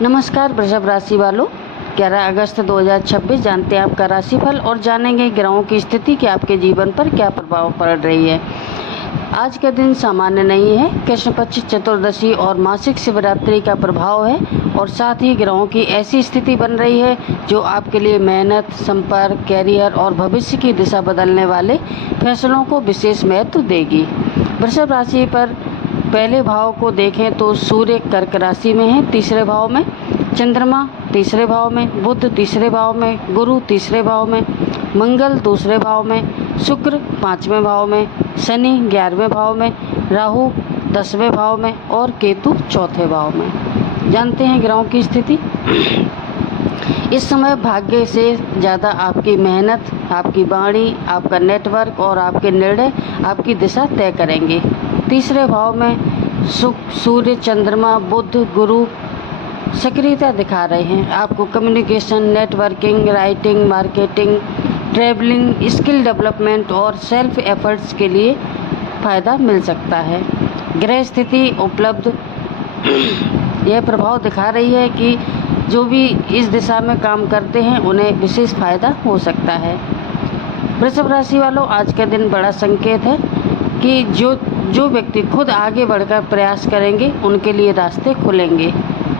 नमस्कार वृषभ राशि वालों, 11 अगस्त 2026 जानते हैं आपका राशिफल और जानेंगे ग्रहों की स्थिति कि आपके जीवन पर क्या प्रभाव पड़ रही है। आज का दिन सामान्य नहीं है। कृष्ण पक्ष चतुर्दशी और मासिक शिवरात्रि का प्रभाव है और साथ ही ग्रहों की ऐसी स्थिति बन रही है जो आपके लिए मेहनत, संपर्क, कैरियर और भविष्य की दिशा बदलने वाले फैसलों को विशेष महत्व देगी। वृषभ राशि पर पहले भाव को देखें तो सूर्य कर्क राशि में है, तीसरे भाव में, चंद्रमा तीसरे भाव में, बुध तीसरे भाव में, गुरु तीसरे भाव में, मंगल दूसरे भाव में, शुक्र पाँचवें भाव में, शनि 11वें भाव में, राहु 10वें भाव में और केतु चौथे भाव में। जानते हैं ग्रहों की स्थिति। इस समय भाग्य से ज़्यादा आपकी मेहनत, आपकी वाणी, आपका नेटवर्क और आपके निर्णय आपकी दिशा तय करेंगे। तीसरे भाव में सूर्य, चंद्रमा, बुध, गुरु सक्रियता दिखा रहे हैं। आपको communication, networking, writing, marketing, travelling, skill development और सेल्फ एफर्ट्स के लिए फ़ायदा मिल सकता है। ग्रह स्थिति उपलब्ध यह प्रभाव दिखा रही है कि जो भी इस दिशा में काम करते हैं उन्हें विशेष फ़ायदा हो सकता है। वृषभ राशि वालों, आज का दिन बड़ा संकेत है कि जो व्यक्ति खुद आगे बढ़कर प्रयास करेंगे उनके लिए रास्ते खुलेंगे।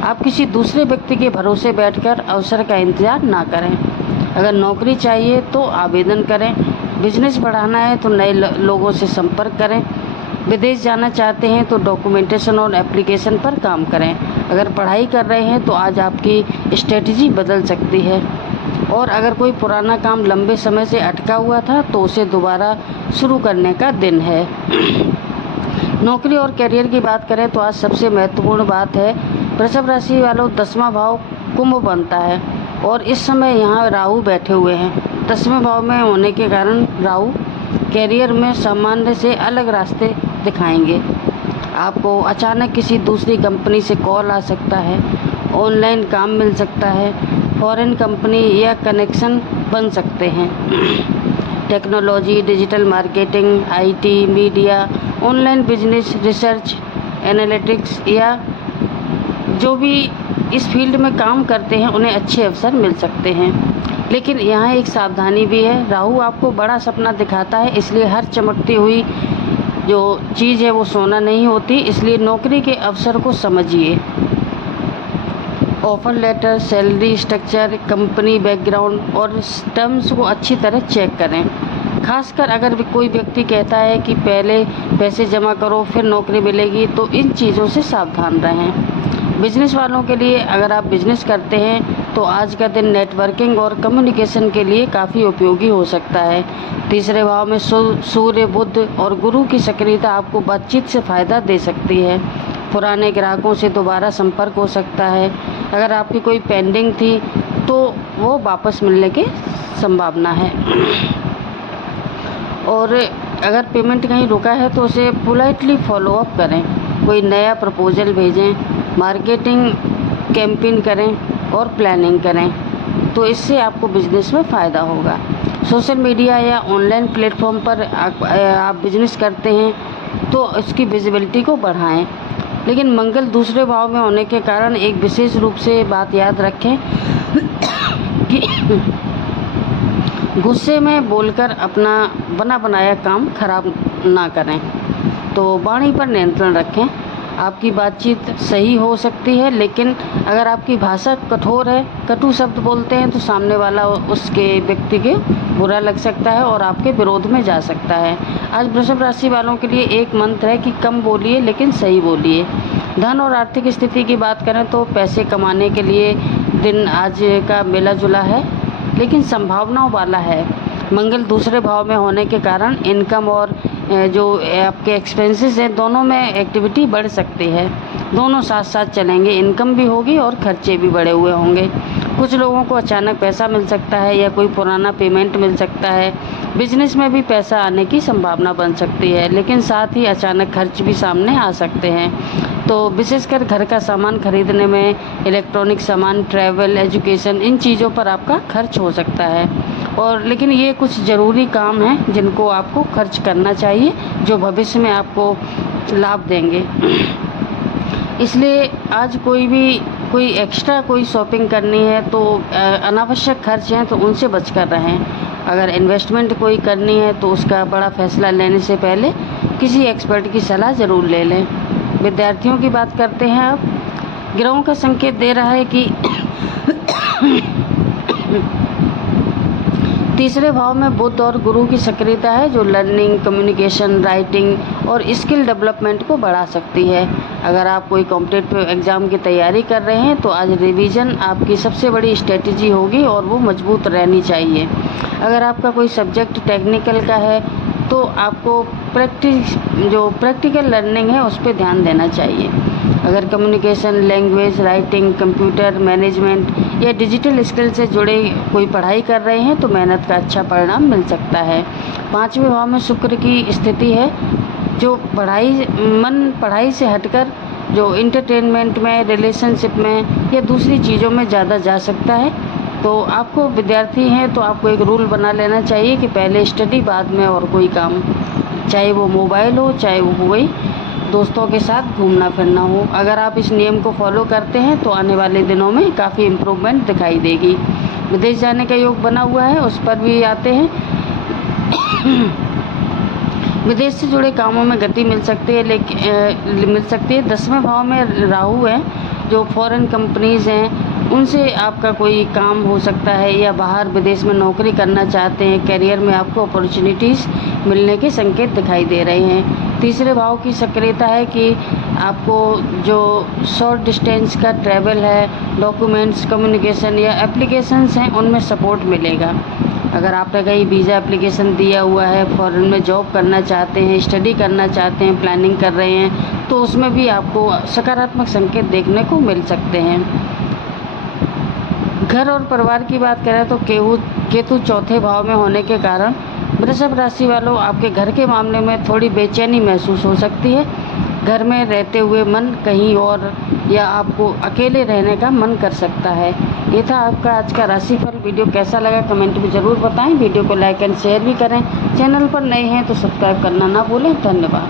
आप किसी दूसरे व्यक्ति के भरोसे बैठकर अवसर का इंतजार ना करें। अगर नौकरी चाहिए तो आवेदन करें, बिजनेस बढ़ाना है तो नए लोगों से संपर्क करें, विदेश जाना चाहते हैं तो डॉक्यूमेंटेशन और एप्लीकेशन पर काम करें। अगर पढ़ाई कर रहे हैं तो आज आपकी स्ट्रेटजी बदल सकती है और अगर कोई पुराना काम लंबे समय से अटका हुआ था तो उसे दोबारा शुरू करने का दिन है। नौकरी और करियर की बात करें तो आज सबसे महत्वपूर्ण बात है, वृषभ राशि वालों 10वां भाव कुंभ बनता है और इस समय यहाँ राहु बैठे हुए हैं। 10वें भाव में होने के कारण राहु कैरियर में सामान्य से अलग रास्ते दिखाएंगे। आपको अचानक किसी दूसरी कंपनी से कॉल आ सकता है, ऑनलाइन काम मिल सकता है, फॉरेन कंपनी या कनेक्शन बन सकते हैं। Technology, digital marketing, IT, media, online business, research, analytics या जो भी इस फील्ड में काम करते हैं उन्हें अच्छे अवसर मिल सकते हैं। लेकिन यहाँ एक सावधानी भी है, राहु आपको बड़ा सपना दिखाता है, इसलिए हर चमकती हुई जो चीज़ है वो सोना नहीं होती। इसलिए नौकरी के अवसर को समझिए। Offer letter, salary structure, company background और टर्म्स को अच्छी तरह चेक करें। खासकर अगर कोई व्यक्ति कहता है कि पहले पैसे जमा करो फिर नौकरी मिलेगी, तो इन चीज़ों से सावधान रहें। बिजनेस वालों के लिए, अगर आप बिजनेस करते हैं तो आज का दिन नेटवर्किंग और कम्युनिकेशन के लिए काफ़ी उपयोगी हो सकता है। तीसरे भाव में सूर्य, बुध और गुरु की सक्रियता आपको बातचीत से फ़ायदा दे सकती है। पुराने ग्राहकों से दोबारा संपर्क हो सकता है। अगर आपकी कोई पेंडिंग थी तो वो वापस मिलने की संभावना है और अगर पेमेंट कहीं रुका है तो उसे पोलाइटली फॉलो अप करें। कोई नया प्रपोजल भेजें, मार्केटिंग कैंपेन करें और प्लानिंग करें, तो इससे आपको बिजनेस में फ़ायदा होगा। सोशल मीडिया या ऑनलाइन प्लेटफॉर्म पर आप बिजनेस करते हैं तो उसकी विजिबिलिटी को बढ़ाएं। लेकिन मंगल दूसरे भाव में होने के कारण एक विशेष रूप से बात याद रखें कि गुस्से में बोलकर अपना बना बनाया काम खराब ना करें। तो वाणी पर नियंत्रण रखें। आपकी बातचीत सही हो सकती है, लेकिन अगर आपकी भाषा कठोर है, कटु शब्द बोलते हैं तो सामने वाला उसके व्यक्ति के बुरा लग सकता है और आपके विरोध में जा सकता है। आज वृषभ राशि वालों के लिए एक मंत्र है कि कम बोलिए लेकिन सही बोलिए। धन और आर्थिक स्थिति की बात करें तो पैसे कमाने के लिए दिन आज का मिला जुला है, लेकिन संभावनाओं वाला है। मंगल दूसरे भाव में होने के कारण इनकम और जो आपके एक्सपेंसेस हैं दोनों में एक्टिविटी बढ़ सकती है। दोनों साथ साथ चलेंगे, इनकम भी होगी और खर्चे भी बढ़े हुए होंगे। कुछ लोगों को अचानक पैसा मिल सकता है या कोई पुराना पेमेंट मिल सकता है। बिजनेस में भी पैसा आने की संभावना बन सकती है, लेकिन साथ ही अचानक खर्च भी सामने आ सकते हैं। तो विशेषकर घर का सामान खरीदने में, इलेक्ट्रॉनिक सामान, ट्रैवल, एजुकेशन, इन चीज़ों पर आपका खर्च हो सकता है। और लेकिन ये कुछ ज़रूरी काम हैं जिनको आपको खर्च करना चाहिए, जो भविष्य में आपको लाभ देंगे। इसलिए आज कोई भी कोई एक्स्ट्रा कोई शॉपिंग करनी है तो अनावश्यक खर्च हैं तो उनसे बच कर रहें। अगर इन्वेस्टमेंट कोई करनी है तो उसका बड़ा फैसला लेने से पहले किसी एक्सपर्ट की सलाह ज़रूर ले लें। विद्यार्थियों की बात करते हैं अब। ग्रहों का संकेत दे रहा है कि तीसरे भाव में बुध और गुरु की सक्रियता है जो लर्निंग, कम्युनिकेशन, राइटिंग और स्किल डेवलपमेंट को बढ़ा सकती है। अगर आप कोई कॉम्पिटिटिव एग्ज़ाम की तैयारी कर रहे हैं तो आज रिवीजन आपकी सबसे बड़ी स्ट्रेटजी होगी और वो मजबूत रहनी चाहिए। अगर आपका कोई सब्जेक्ट टेक्निकल का है तो आपको प्रैक्टिकल लर्निंग है उस पर ध्यान देना चाहिए। अगर communication, language, writing, computer management या डिजिटल स्किल से जुड़े कोई पढ़ाई कर रहे हैं तो मेहनत का अच्छा परिणाम मिल सकता है। 5वें भाव में शुक्र की स्थिति है जो पढ़ाई से हटकर जो एंटरटेनमेंट में, रिलेशनशिप में या दूसरी चीज़ों में ज़्यादा जा सकता है। तो आपको विद्यार्थी हैं तो आपको एक रूल बना लेना चाहिए कि पहले स्टडी बाद में और कोई काम, चाहे वो मोबाइल हो, चाहे वो कोई दोस्तों के साथ घूमना फिरना हो। अगर आप इस नियम को फॉलो करते हैं तो आने वाले दिनों में काफ़ी इम्प्रूवमेंट दिखाई देगी। विदेश जाने का योग बना हुआ है, उस पर भी आते हैं। विदेश से जुड़े कामों में गति मिल सकती है। 10वें भाव में राहु है जो फॉरेन कंपनीज़ हैं उनसे आपका कोई काम हो सकता है या बाहर विदेश में नौकरी करना चाहते हैं। करियर में आपको अपॉर्चुनिटीज़ मिलने के संकेत दिखाई दे रहे हैं। तीसरे भाव की सक्रियता है कि आपको जो शॉर्ट डिस्टेंस का ट्रैवल है, डॉक्यूमेंट्स, कम्युनिकेशन या एप्लीकेशंस हैं उनमें सपोर्ट मिलेगा। अगर आपने कहीं वीज़ा एप्लीकेशन दिया हुआ है, फॉरेन में जॉब करना चाहते हैं, स्टडी करना चाहते हैं, प्लानिंग कर रहे हैं तो उसमें भी आपको सकारात्मक संकेत देखने को मिल सकते हैं। घर और परिवार की बात करें तो केतु 4थे भाव में होने के कारण वृषभ राशि वालों आपके घर के मामले में थोड़ी बेचैनी महसूस हो सकती है। घर में रहते हुए मन कहीं और या आपको अकेले रहने का मन कर सकता है। ये था आपका आज का राशिफल। वीडियो कैसा लगा कमेंट में ज़रूर बताएं। वीडियो को लाइक एंड शेयर भी करें। चैनल पर नए हैं तो सब्सक्राइब करना ना भूलें। धन्यवाद।